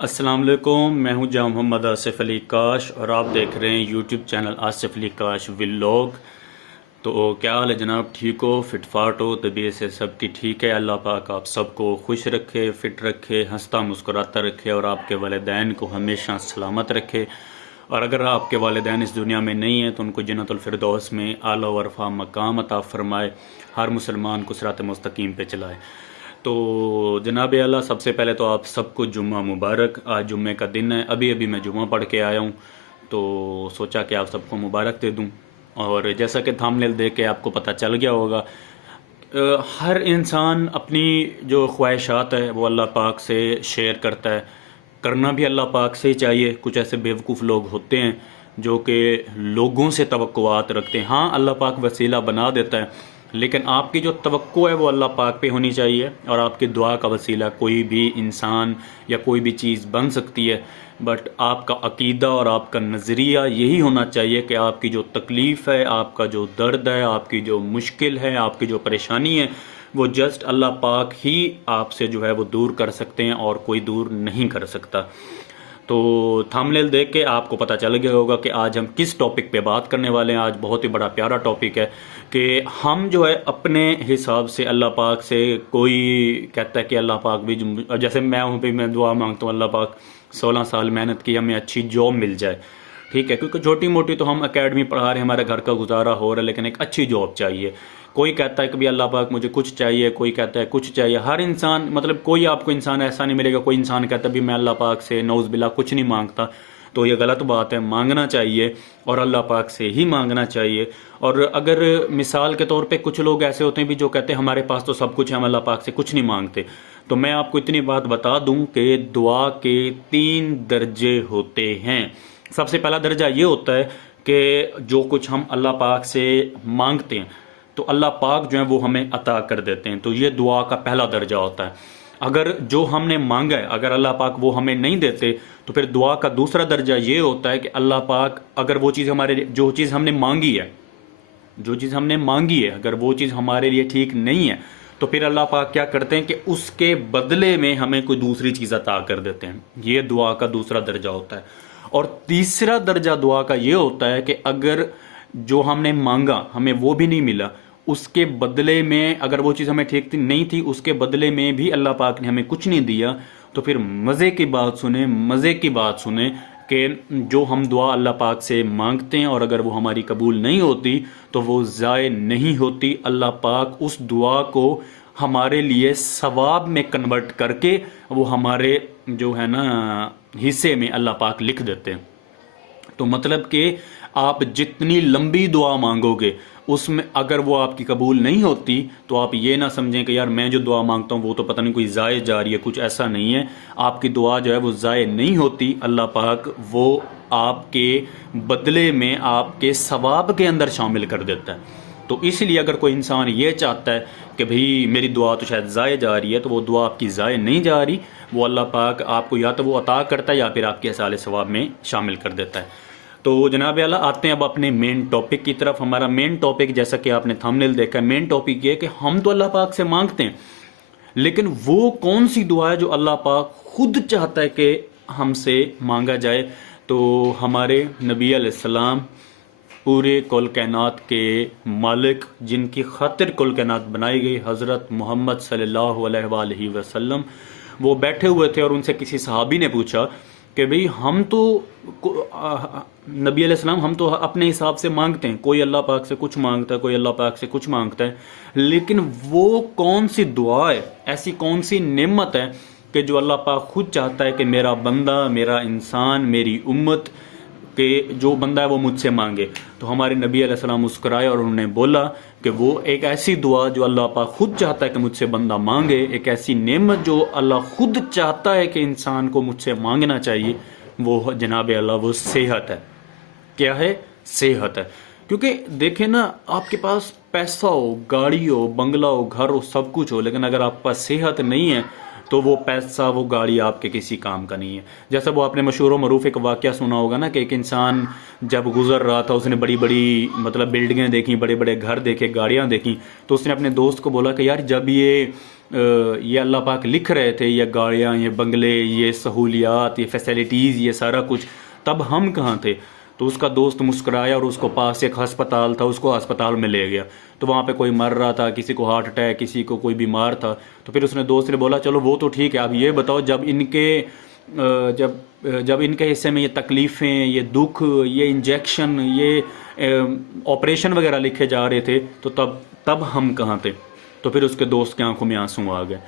السلام علیکم، میں ہوں جامع محمد آصف علی کاش اور آپ دیکھ رہے ہیں یوٹیوب چینل آصف علی کاش ولاگ۔ تو کیا حال ہے جناب؟ ٹھیک ہو؟ فٹ فاٹ ہو؟ طبیعت سے سب کی ٹھیک ہے؟ اللہ پاک آپ سب کو خوش رکھے، فٹ رکھے، ہنستا مسکراتا رکھے اور آپ کے والدین کو ہمیشہ سلامت رکھے۔ اور اگر آپ کے والدین اس دنیا میں نہیں ہیں تو ان کو جنت الفردوس میں اعلیٰ و رفیع مقام عطا فرمائے، ہر مسلمان کو صراط مستقیم پہ چلائے۔ تو جناب اعلیٰ، سب سے پہلے تو آپ سب کو جمعہ مبارک۔ آج جمعے کا دن ہے، ابھی میں جمعہ پڑھ کے آیا ہوں، تو سوچا کہ آپ سب کو مبارک دے دوں۔ اور جیسا کہ تھامنیل دیکھ کے آپ کو پتہ چل گیا ہوگا، ہر انسان اپنی جو خواہشات ہے وہ اللہ پاک سے شیئر کرتا ہے، کرنا بھی اللہ پاک سے ہی چاہیے۔ کچھ ایسے بیوقوف لوگ ہوتے ہیں جو کہ لوگوں سے توقعات رکھتے ہیں، ہاں اللہ پاک وسیلہ بنا دیتا ہے، لیکن آپ کی جو توقع ہے وہ اللہ پاک پہ ہونی چاہیے، اور آپ کی دعا کا وسیلہ کوئی بھی انسان یا کوئی بھی چیز بن سکتی ہے، بٹ آپ کا عقیدہ اور آپ کا نظریہ یہی ہونا چاہیے کہ آپ کی جو تکلیف ہے، آپ کا جو درد ہے، آپ کی جو مشکل ہے، آپ کی جو پریشانی ہے، وہ جسٹ اللہ پاک ہی آپ سے جو ہے وہ دور کر سکتے ہیں اور کوئی دور نہیں کر سکتا۔ تو تھامنیل دیکھ کے آپ کو پتہ چل گیا ہوگا کہ آج ہم کس ٹاپک پہ بات کرنے والے ہیں۔ آج بہت ہی بڑا پیارا ٹاپک ہے کہ ہم جو ہے اپنے حساب سے اللہ پاک سے، کوئی کہتا ہے کہ اللہ پاک بھی، جیسے میں ہوں بھی، میں دعا مانگتا ہوں اللہ پاک 16 سال محنت کی ہمیں اچھی جاب مل جائے، ٹھیک ہے، کیونکہ چھوٹی موٹی تو ہم اکیڈمی پڑھا رہے ہیں، ہمارے گھر کا گزارا ہو رہا ہے، لیکن ایک اچھی جاب چاہیے۔ کوئی کہتا ہے کہ بھی اللہ پاک مجھے کچھ چاہیے، کوئی کہتا ہے کچھ چاہیے۔ ہر انسان، مطلب کوئی آپ کو انسان ایسا نہیں ملے گا، کوئی انسان کہتا ہے بھی میں اللہ پاک سے نعوذ باللہ کچھ نہیں مانگتا، تو یہ غلط بات ہے۔ مانگنا چاہیے اور اللہ پاک سے ہی مانگنا چاہیے۔ اور اگر مثال کے طور پہ کچھ لوگ ایسے ہوتے ہیں بھی جو کہتے ہیں ہمارے پاس تو سب کچھ ہے، ہم اللہ پاک سے کچھ نہیں مانگتے، تو میں آپ کو اتنی بات بتا دوں کہ دعا کے 3 درجے ہوتے ہیں۔ سب سے پہلا درجہ یہ ہوتا ہے کہ جو کچھ ہم اللہ پاک سے مانگتے ہیں تو اللہ پاک جو ہے وہ ہمیں عطا کر دیتے ہیں، تو یہ دعا کا پہلا درجہ ہوتا ہے۔ اگر جو ہم نے مانگا ہے، اگر اللہ پاک وہ ہمیں نہیں دیتے تو پھر دعا کا دوسرا درجہ یہ ہوتا ہے کہ اللہ پاک اگر وہ چیز جو چیز ہم نے مانگی ہے، اگر وہ چیز ہمارے لیے ٹھیک نہیں ہے تو پھر اللہ پاک کیا کرتے ہیں کہ اس کے بدلے میں ہمیں کوئی دوسری چیز عطا کر دیتے ہیں۔ یہ دعا کا دوسرا درجہ ہوتا ہے۔ اور تیسرا درجہ دعا کا یہ ہوتا ہے کہ اگر جو ہم نے مانگا ہمیں وہ بھی نہیں ملا، اس کے بدلے میں اگر وہ چیز ہمیں ٹھیک نہیں تھی، اس کے بدلے میں بھی اللہ پاک نے ہمیں کچھ نہیں دیا، تو پھر مزے کی بات سنیں کہ جو ہم دعا اللہ پاک سے مانگتے ہیں اور اگر وہ ہماری قبول نہیں ہوتی تو وہ ضائع نہیں ہوتی۔ اللہ پاک اس دعا کو ہمارے لیے ثواب میں کنورٹ کر کے وہ ہمارے جو ہے نا حصے میں اللہ پاک لکھ دیتے ہیں۔ تو مطلب کہ آپ جتنی لمبی دعا مانگو گے اس میں اگر وہ آپ کی قبول نہیں ہوتی تو آپ یہ نہ سمجھیں کہ یار میں جو دعا مانگتا ہوں وہ تو پتہ نہیں کوئی ضائع جا رہی ہے، کچھ ایسا نہیں ہے۔ آپ کی دعا جو ہے وہ ضائع نہیں ہوتی، اللہ پاک وہ آپ کے بدلے میں آپ کے ثواب کے اندر شامل کر دیتا ہے۔ تو اس لیے اگر کوئی انسان یہ چاہتا ہے کہ بھئی میری دعا تو شاید ضائع جا رہی ہے، تو وہ دعا آپ کی ضائع نہیں جا رہی، وہ اللہ پاک آپ کو یا تو وہ عطا کرتا ہے یا پھر آپ کے اصال ثواب میں شامل کر دیتا ہے۔ تو جناب اعلیٰ آتے ہیں اب اپنے مین ٹاپک کی طرف۔ ہمارا مین ٹاپک جیسا کہ آپ نے تھمبنیل دیکھا ہے، مین ٹاپک یہ ہے کہ ہم تو اللہ پاک سے مانگتے ہیں، لیکن وہ کون سی دعا ہے جو اللہ پاک خود چاہتا ہے کہ ہم سے مانگا جائے؟ تو ہمارے نبی علیہ السلام، پورے کل کائنات کے مالک، جن کی خاطر کل کائنات بنائی گئی، حضرت محمد صلی اللہ علیہ وآلہ وسلم، وہ بیٹھے ہوئے تھے اور ان سے کسی صحابی نے پوچھا کہ بھئی ہم تو نبی علیہ السلام ہم تو اپنے حساب سے مانگتے ہیں، کوئی اللہ پاک سے کچھ مانگتا ہے، کوئی اللہ پاک سے کچھ مانگتا ہے، لیکن وہ کون سی دعا ہے، ایسی کون سی نعمت ہے کہ جو اللہ پاک خود چاہتا ہے کہ میرا بندہ، میرا انسان، میری امت کہ جو بندہ ہے وہ مجھ سے مانگے؟ تو ہمارے نبی علیہ السلام مسکرائے اور انہوں نے بولا کہ وہ ایک ایسی دعا جو اللہ پاک خود چاہتا ہے کہ مجھ سے بندہ مانگے، ایک ایسی نعمت جو اللہ خود چاہتا ہے کہ انسان کو مجھ سے مانگنا چاہیے، وہ جناب اللہ وہ صحت ہے۔ کیا ہے؟ صحت ہے۔ کیونکہ دیکھیں نا، آپ کے پاس پیسہ ہو، گاڑی ہو، بنگلہ ہو، گھر ہو، سب کچھ ہو، لیکن اگر آپ کے پاس صحت نہیں ہے تو وہ پیسہ وہ گاڑی آپ کے کسی کام کا نہیں ہے. جیسا وہ آپ نے مشہور و معروف ایک واقعہ سنا ہوگا نا کہ ایک انسان جب گزر رہا تھا، اس نے بڑی بڑی مطلب بلڈنگیں دیکھیں، بڑے بڑے گھر دیکھے، گاڑیاں دیکھیں، تو اس نے اپنے دوست کو بولا کہ یار جب یہ اللہ پاک لکھ رہے تھے یہ گاڑیاں، یہ بنگلے، یہ سہولیات، یہ فیسلٹیز، یہ سارا کچھ، تب ہم کہاں تھے؟ تو اس کا دوست مسکرایا اور اس کو پاس ایک ہسپتال تھا، اس کو ہسپتال میں لے گیا. تو وہاں پہ کوئی مر رہا تھا، کسی کو ہارٹ اٹیک، کسی کو کوئی بیمار تھا. تو پھر اس نے دوست نے بولا چلو وہ تو ٹھیک ہے، اب یہ بتاؤ جب ان کے حصے میں یہ تکلیفیں، یہ دکھ، یہ انجیکشن، یہ آپریشن وغیرہ لکھے جا رہے تھے تو تب ہم کہاں تھے؟ تو پھر اس کے دوست کی آنکھوں میں آنسو آ گئے.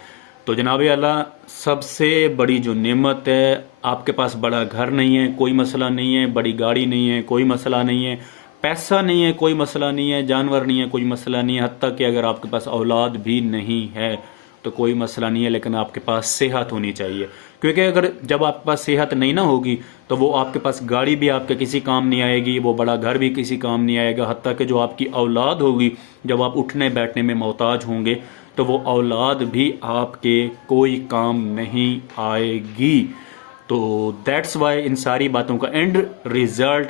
تو جناب اللہ سب سے بڑی جو نعمت ہے، آپ کے پاس بڑا گھر نہیں ہے کوئی مسئلہ نہیں ہے، بڑی گاڑی نہیں ہے کوئی مسئلہ نہیں ہے، پیسہ نہیں ہے کوئی مسئلہ نہیں ہے، جانور نہیں ہے کوئی مسئلہ نہیں ہے، حتیٰ کہ اگر آپ کے پاس اولاد بھی نہیں ہے تو کوئی مسئلہ نہیں ہے، لیکن آپ کے پاس صحت ہونی چاہیے. کیونکہ اگر جب آپ کے پاس صحت نہیں نہ ہوگی تو وہ آپ کے پاس گاڑی بھی آپ کے کسی کام نہیں آئے گی، وہ بڑا گھر بھی کسی کام نہیں آئے گا، حتیٰ کہ جو آپ کی اولاد ہوگی جب آپ اٹھنے بیٹھنے میں محتاج ہوں گے تو وہ اولاد بھی آپ کے کوئی کام نہیں آئے گی. تو دیٹس وائی ان ساری باتوں کا اینڈ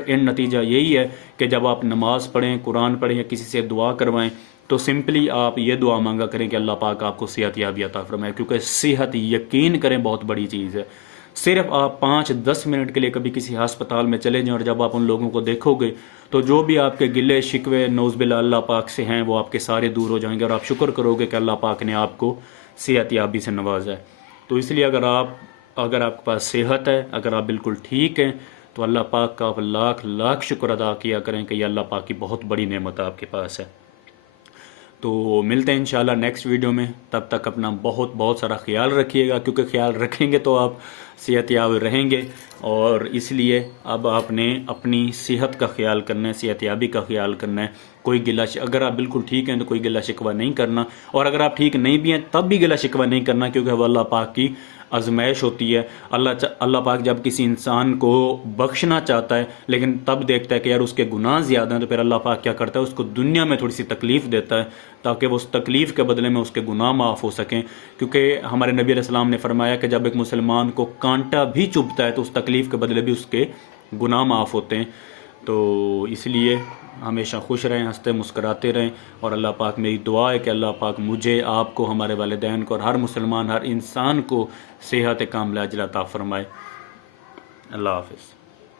نتیجہ یہی ہے کہ جب آپ نماز پڑھیں، قرآن پڑھیں یا کسی سے دعا کروائیں تو سمپلی آپ یہ دعا مانگا کریں کہ اللہ پاک آپ کو صحت یابی عطا فرمائے، کیونکہ صحت یقین کریں بہت بڑی چیز ہے. صرف آپ 5-10 منٹ کے لیے کبھی کسی ہسپتال میں چلے جائیں اور جب آپ ان لوگوں کو دیکھو گے تو جو بھی آپ کے گلے شکوے نعوذ باللہ اللہ پاک سے ہیں وہ آپ کے سارے دور ہو جائیں گے، اور آپ شکر کرو گے کہ اللہ پاک نے آپ کو صحت یابی سے نوازا ہے. تو اس لیے اگر آپ کے پاس صحت ہے، اگر آپ بالکل ٹھیک ہیں تو اللہ پاک کا آپ لاکھ شکر ادا کیا کریں کہ یہ اللہ پاک کی بہت بڑی نعمت آپ کے پاس ہے. تو ملتے ہیں انشاءاللہ نیکسٹ ویڈیو میں. تب تک اپنا بہت سارا خیال رکھیے گا، کیونکہ خیال رکھیں گے تو آپ صحت یاب رہیں گے، اور اس لیے اب آپ نے اپنی صحت کا خیال کرنا ہے، صحت یابی کا خیال کرنا ہے. کوئی اگر آپ بالکل ٹھیک ہیں تو کوئی گلہ شکوہ نہیں کرنا، اور اگر آپ ٹھیک نہیں بھی ہیں تب بھی گلہ شکوہ نہیں کرنا، کیونکہ وہ اللہ پاک کی آزمائش ہوتی ہے. اللہ پاک جب کسی انسان کو بخشنا چاہتا ہے لیکن تب دیکھتا ہے کہ یار اس کے گناہ زیادہ ہیں، تو پھر اللہ پاک کیا کرتا ہے، اس کو دنیا میں تھوڑی سی تکلیف دیتا ہے تاکہ وہ اس تکلیف کے بدلے میں اس کے گناہ معاف ہو سکیں. کیونکہ ہمارے نبی علیہ السلام نے فرمایا کہ جب ایک مسلمان کو کانٹا بھی چبھتا ہے تو اس تکلیف کے بدلے بھی اس کے گناہ معاف ہوتے ہیں. تو اس لیے ہمیشہ خوش رہیں، ہنستے مسکراتے رہیں، اور اللہ پاک میری دعا ہے کہ اللہ پاک مجھے، آپ کو، ہمارے والدین کو اور ہر مسلمان، ہر انسان کو صحت کاملہ عاجلہ عطا فرمائے. اللہ حافظ.